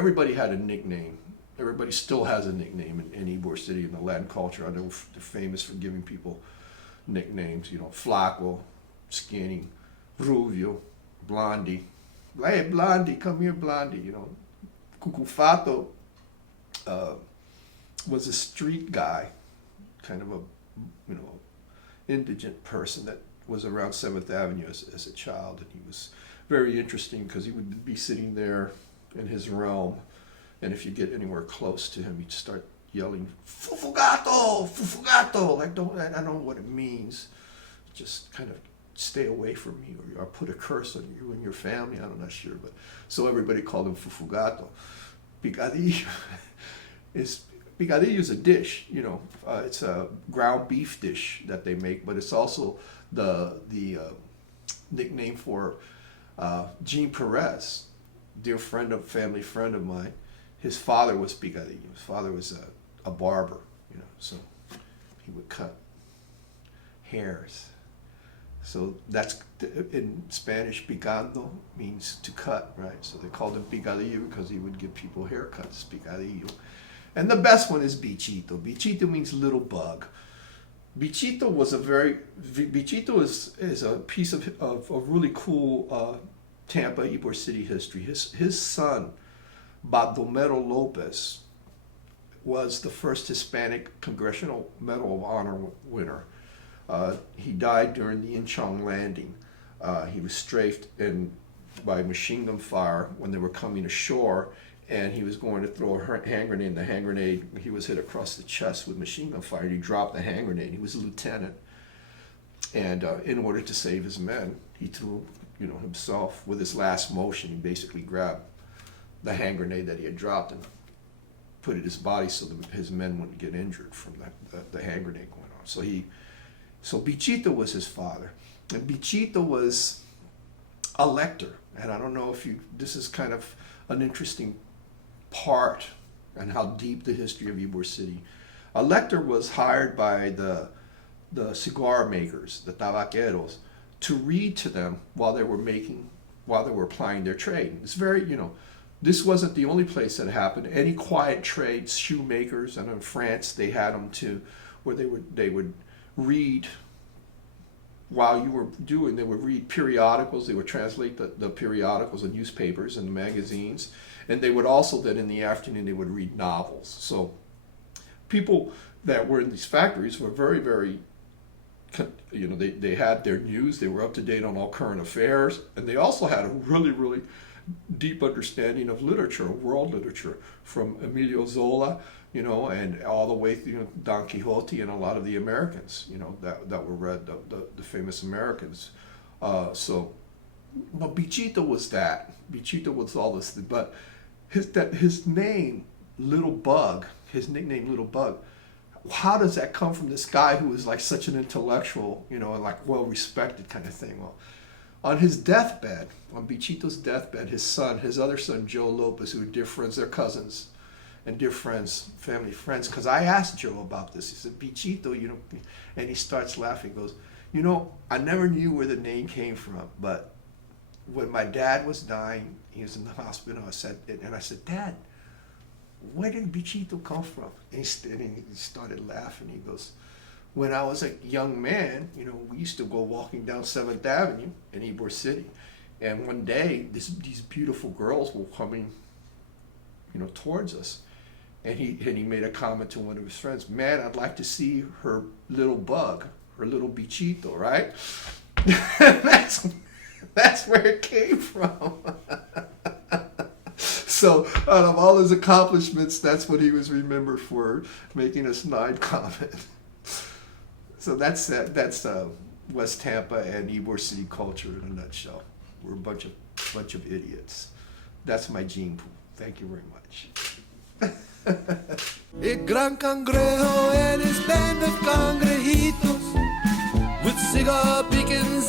everybody had a nickname. Everybody still has a nickname in Ybor City in the Latin culture. I know they're famous for giving people nicknames, you know, Flaco, Skinny, Rubio, Blondie. Hey, Blondie, come here, Blondie, you know. Cucufato was a street guy, kind of a, you know, indigent person that was around 7th Avenue as a child, and he was very interesting because he would be sitting there in his realm, and if you get anywhere close to him, he'd start yelling, "Fufugato, fufugato!" Like, I don't know what it means. Just kind of stay away from me, or put a curse on you and your family. I'm not sure, but so everybody called him Fufugato. Picadillo Picadillo is a dish, you know. It's a ground beef dish that they make, but it's also the nickname for Gene Perez, dear family friend of mine. His father was Picadillo. His father was a barber, you know, so he would cut hairs. So that's, in Spanish, picando means to cut, right? So they called him Picadillo because he would give people haircuts, Picadillo. And the best one is Bichito. Bichito means little bug. Bichito is a piece of really cool Tampa, Ybor City history. His son, Baldomero Lopez, was the first Hispanic Congressional Medal of Honor winner. He died during the Inchon landing. He was strafed by machine gun fire when they were coming ashore, and he was going to throw a hand grenade. The hand grenade, he was hit across the chest with machine gun fire. He dropped the hand grenade. He was a lieutenant, and in order to save his men, he threw, you know, himself with his last motion. He basically grabbed the hand grenade that he had dropped and put it in his body so that his men wouldn't get injured from the hand grenade going on. So Bichito was his father, and Bichito was a lector. And I don't know if this is kind of an interesting part and how deep the history of Ybor City. A lector was hired by the cigar makers, the tabaqueros, to read to them while they were applying their trade. It's very, you know, this wasn't the only place that happened. Any quiet trades, shoemakers, and in France they had them too, where they would read while you were doing. They would read periodicals. They would translate the periodicals and newspapers and magazines, and they would also then in the afternoon they would read novels. So people that were in these factories were very, very, you know, they had their news. They were up to date on all current affairs, and they also had a really, really deep understanding of literature, world literature, from Emilio Zola, you know, and all the way through, you know, Don Quixote and a lot of the Americans, you know, that were read, the famous Americans. But Bichito was that. Bichito was all this, but his name, Little Bug, his nickname, Little Bug, how does that come from this guy who was like such an intellectual, you know, and like well-respected kind of thing? Well, on his deathbed, on Bichito's deathbed, his other son, Joe Lopez, who were dear friends, they're cousins, and dear friends, family friends, because I asked Joe about this. He said, Bichito, you know, and he starts laughing, goes, you know, I never knew where the name came from, but when my dad was dying, he was in the hospital, I said, Dad, where did Bichito come from? And he started laughing. He goes, when I was a young man, you know, we used to go walking down 7th Avenue in Ybor City, and one day these beautiful girls were coming, you know, towards us. And he made a comment to one of his friends, man, I'd like to see her little bug, her little Bichito, right? That's where it came from. So out of all his accomplishments, that's what he was remembered for, making a snide comment. So that's WesTampa and Ybor City culture in a nutshell. We're a bunch of idiots. That's my gene pool. Thank you very much. El gran cangrejo and his band of cangrejitos with cigar picking